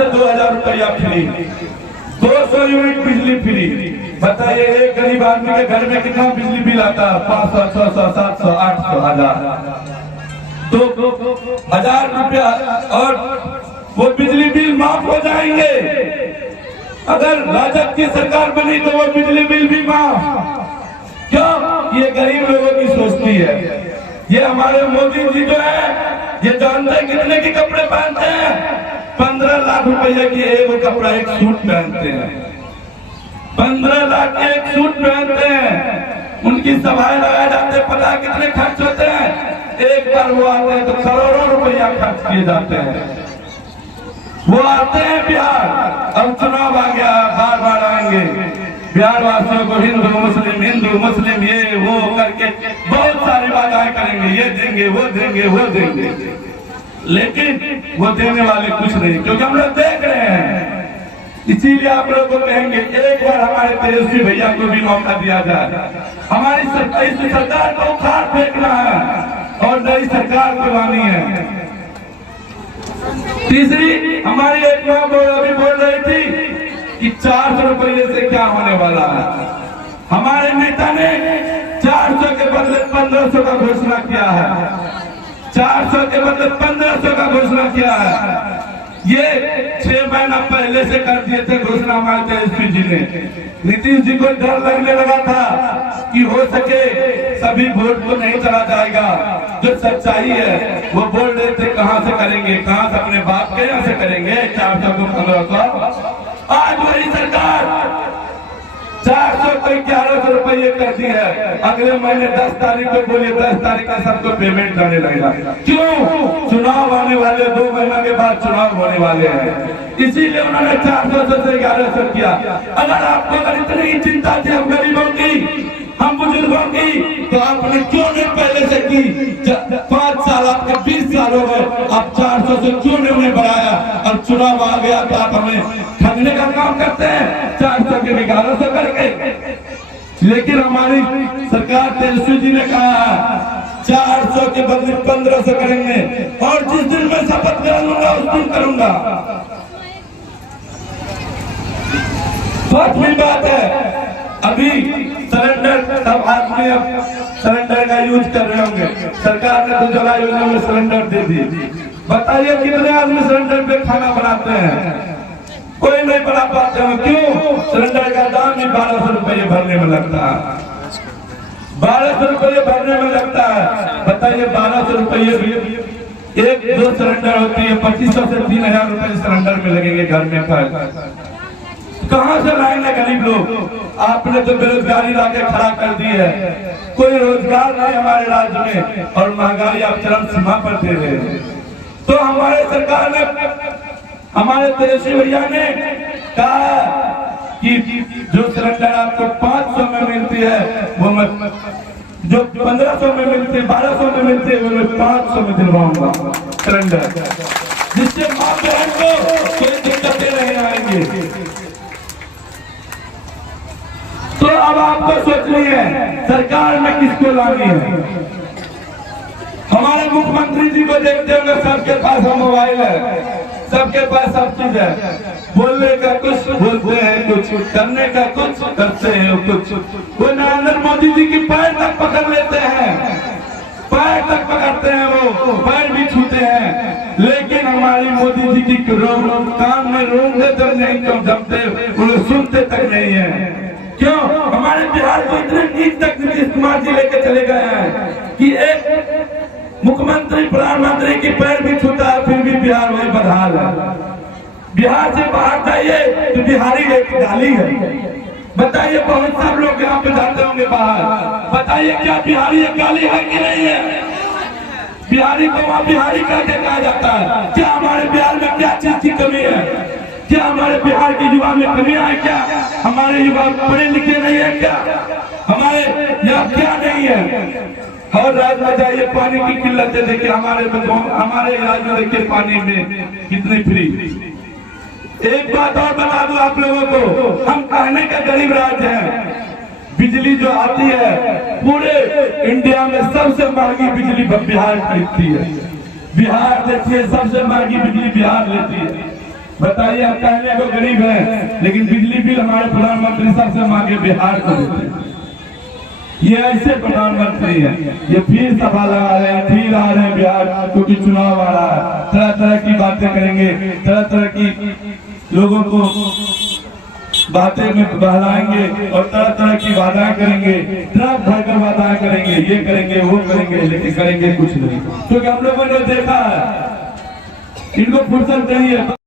से 2000 रुपया free, 200 unit बिजली फ्री। बताइए एक गरीब आदमी के घर में कितना बिजली बिल आता है? 500, 600, 700, 800, 1000, तो 1000 रुपया। और वो बिजली बिल माफ हो जाएंगे। अगर राजद की सरकार बनी तो वो बिजली बिल भी माफ। क्यों? ये गरीब लोगों की सोचती है। ये हमारे मोदी जी जो है ये जानते हैं कितने के कपड़े पहनते हैं? 15 लाख रुपए की एक कपड़ा, एक सूट पहनते हैं। 15 लाख के एक सूट पहनते हैं। उनकी सभाएं लगाए जाते हैं, पता कितने खर्च होते हैं? एक बार वो आते हैं तो करोड़ों रुपया खर्च किए जाते हैं। वो आते हैं बिहार, अब चुनाव आ गया, बार बार आएंगे। बिहार वासियों को हिंदू मुस्लिम ये वो करके बहुत सारी बातें करेंगे, ये देंगे वो देंगे वो देंगे, लेकिन वो देने वाले कुछ नहीं, क्योंकि हम लोग देख रहे हैं। इसीलिए आप लोग को कहेंगे एक बार हमारे तेजस्वी भैया को भी मौका दिया जाए। हमारी सरकार को उखाड़ फेंकना है और नई सरकार को लानी है। तीसरी हमारी एक माँ अभी बोल रही थी कि 400 रुपये से क्या होने वाला है। हमारे नेता ने 400 के बदले 1500 का घोषणा किया है। 400 के बदले 1500 का घोषणा किया है। ये 6 महीना पहले से कर दिए थे घोषणा हमारे तेजस्वी जी ने। नीतीश जी को डर लगने लगा था कि हो सके सभी वोट को नहीं चला जाएगा। जो सच्चाई है वो बोल रहे थे कहां से करेंगे, कहां से अपने बाप के यहाँ से करेंगे 400 को 1500। आज वही सरकार 400 को 1100 रुपये कर दी है। अगले महीने 10 तारीख को बोलिए 10 तारीख का सबको पेमेंट करने लगेगा। क्यों? चुनाव आने वाले, 2 महीना के बाद चुनाव होने वाले हैं, इसीलिए उन्होंने 400 से 1100 किया। अगर आपको अगर इतनी चिंता थी हम गरीबों की, हम बुजुर्गों की, तो आपने क्यों नहीं पहले से की? 5 साल आपके 20 साल हो गए, आप 400 से क्यों नहीं उन्हें बढ़ाया? और चुनाव आ गया तो आप हमें ठगने का काम करते हैं 400 के 1100 करके। लेकिन हमारी सरकार तेजस्वी जी ने कहा 400 के बदले 1500 करेंगे, और जिस दिन मैं शपथ करूंगा उस दिन करूंगा। पांचवी बात है, अभी सरेंडर सब आदमी अब सरेंडर का यूज कर रहे होंगे। सरकार ने उज्ज्वला योजना में सरेंडर दे दी। बताइए कितने आदमी सरेंडर पे खाना बनाते हैं? कोई नहीं बना पाते हैं। क्यों? सिलेंडर का दाम ही 1200 रुपये भरने में लगता है। 1200 रुपये भरने में लगता है। बताइए 1200 रुपये एक 2 सिलेंडर होती है, 2500 से 3000 रुपये सिलेंडर में लगेंगे घर में। कहां से लाएंगे गरीब लोग? आपने तो बेरोजगारी लाके खड़ा कर दी है। कोई रोजगार नहीं हमारे राज्य में, और महंगाई आप चरम सीमा पर दे रहे हैं। तो हमारे सरकार ने, हमारे तेजस्वी भैया ने कहा कि जो सिलेंडर आपको 500 में मिलती है वो मैं, जो 1500 में मिलती है, 1200 में मिलती है, वो मैं 500 में दिलवाऊंगा सिलेंडर, जिससे मां बहन को कोई दिक्कतें नहीं आएंगी। तो अब आपको सोचनी है सरकार में किसको लानी है। हमारे मुख्यमंत्री जी को देखते होंगे, सबके पास मोबाइल है, सबके पास सब चीज है। बोलने का कुछ बोलते हैं, कुछ करने का कुछ करते हैं कुछ। वो नरेंद्र मोदी जी की पैर तक पकड़ लेते हैं, पैर तक पकड़ते हैं, वो पैर भी छूते हैं। लेकिन हमारी मोदी जी की कान में रोंगे तक नहीं तो जमते, उन्हें सुनते तक नहीं है। क्यों? हमारे बिहार को इतने नीच तक नीतीश कुमार जी लेके चले गए हैं कि एक मुख्यमंत्री प्रधानमंत्री की पैर भी छूता है, फिर भी बिहार वही बदहाल है। बिहार से बाहर जाइए तो बिहारी एक गाली है। बताइए, बहुत सब लोग यहाँ पे जाते होंगे बाहर, बताइए क्या बिहारी एक गाली है कि नहीं है? बिहारी को वहाँ बिहारी करके कहा जाता है। क्या हमारे बिहार में क्या चीज की कमी है? क्या हमारे बिहार के युवा में कमियां है? क्या हमारे युवा पढ़े लिखे नहीं है? क्या हमारे यहाँ क्या नहीं है? और राज्य में जाइए, पानी की किल्लतें देखिए। हमारे राज्य में देखिए पानी में कितनी फ्री। एक बात और बता दूं आप लोगों को, हम कहने का गरीब राज्य है। बिजली जो आती है पूरे इंडिया में सबसे महंगी बिजली बिहार खरीदती है। बिहार देखिए सबसे महंगी बिजली बिहार लेती है। बताइए, आप कहने को गरीब है लेकिन बिजली बिल हमारे प्रधानमंत्री साहब से मांगे बिहार को देते हैं। ये ऐसे प्रधानमंत्री है, ये फिर सभा लगा रहे हैं, फिर आ रहे हैं बिहार क्योंकि चुनाव आ रहा है, तरह तरह की बातें करेंगे, तरह तरह की लोगों को बातें में बहलाएंगे और तरह तरह की वादाएं करेंगे, ट्रक भरकर वादाएं करेंगे, ये करेंगे वो करेंगे, लेकिन करेंगे कुछ नहीं। क्योंकि हम लोगों ने देखा है इनको फुर्सत नहीं है।